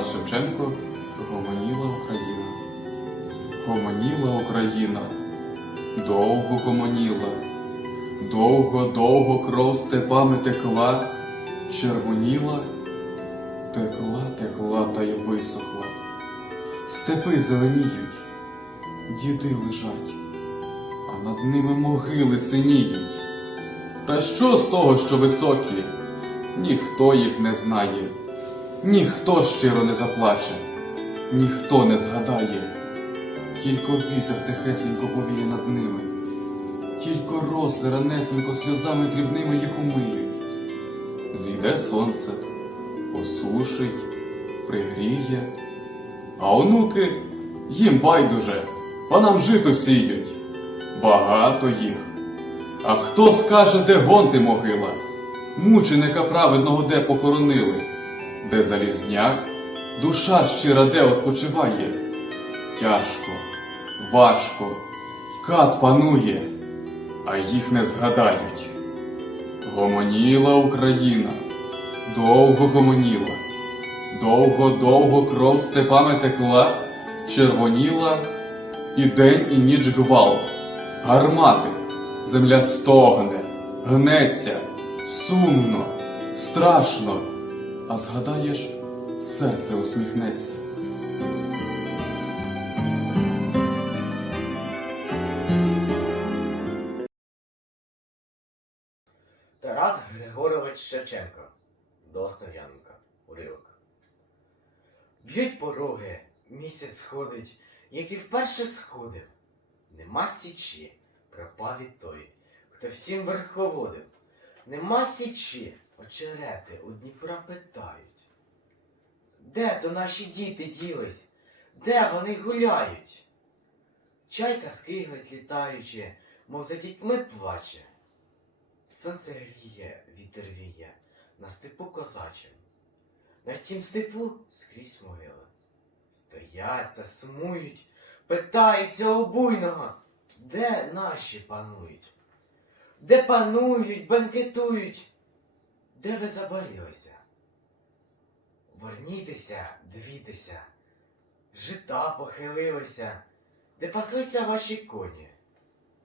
Тарас Шевченко Гомоніла Україна. Гомоніла Україна, довго гомоніла, довго-довго кров степами текла, червоніла, текла, текла та й висохла. Степи зеленіють, діди лежать, а над ними могили синіють. Та що з того, що високі? Ніхто їх не знає, ніхто щиро не заплаче, ніхто не згадає, тільки вітер тихесенько повіє над ними, тільки роси ранесенько сльозами дрібними їх умиють. Зійде сонце, осушить, пригріє, а онуки їм байдуже, панам жито сіють, багато їх. А хто скаже, де гонти могила? Мученика праведного де похоронили, де залізняк, душа щира де odpoczywає. Тяжко, важко, кат панує, а їх не згадають. Гомоніла Україна, довго гомоніла, довго-довго кров степами текла, червоніла і день, і ніч гвалт, гармати, земля стогне, гнеться, сумно, страшно, а згадаєш, серце усміхнеться. Тарас Григорович Шевченко. До Основ'янка. Уривок. Б'ють пороги, місяць сходить, як і вперше сходив. Нема січі, пропав і той, хто всім верховодив. Нема січі, очерети у Дніпра питають. Де то наші діти ділись? Де вони гуляють? Чайка скиглить літаючи, мов за дітьми плаче. Сонце гріє, вітер віє, на степу козачим. На тім степу скрізь могили. Стоять та сумують, питаються у буйного, де наші панують? Де панують, банкетують? Де ви забарилися? Вернітеся, дивіться, жита похилилися, де паслися ваші коні,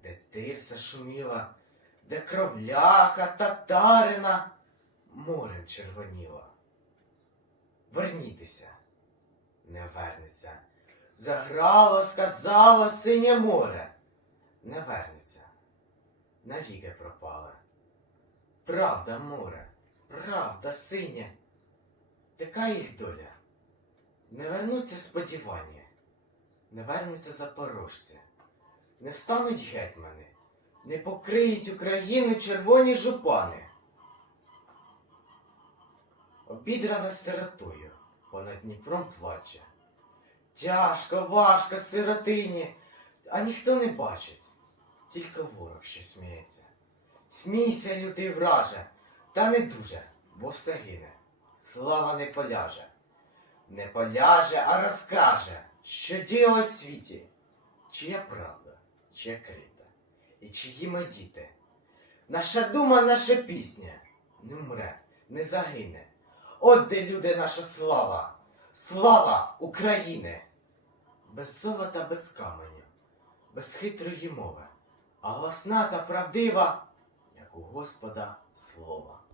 де тирса шуміла, де кровляха татарина морем червоніла. Вернітеся, не вернеться. Заграло, сказало синє море. Не вернеться, навіки пропале. Правда, море, правда, синє. Така їх доля. Не вернуться сподівання, не вернуться запорожці, не встануть гетьмани, не покриють Україну червоні жупани. Обідрана сиротою, понад Дніпром плаче. Тяжко, важко, сиротині, а ніхто не бачить, тільки ворог що сміється. Смійся, лютий враже, та не дуже, бо все гине. Слава не поляже. Не поляже, а розкаже, що діло в світі, чия правда, чия крита, і чиї ми діти. Наша дума, наша пісня не вмре, не загине. От де люди наша слава, слава України! Без золота, без каменю, без хитрої мови, а голосна та правдива, як у Господа слова.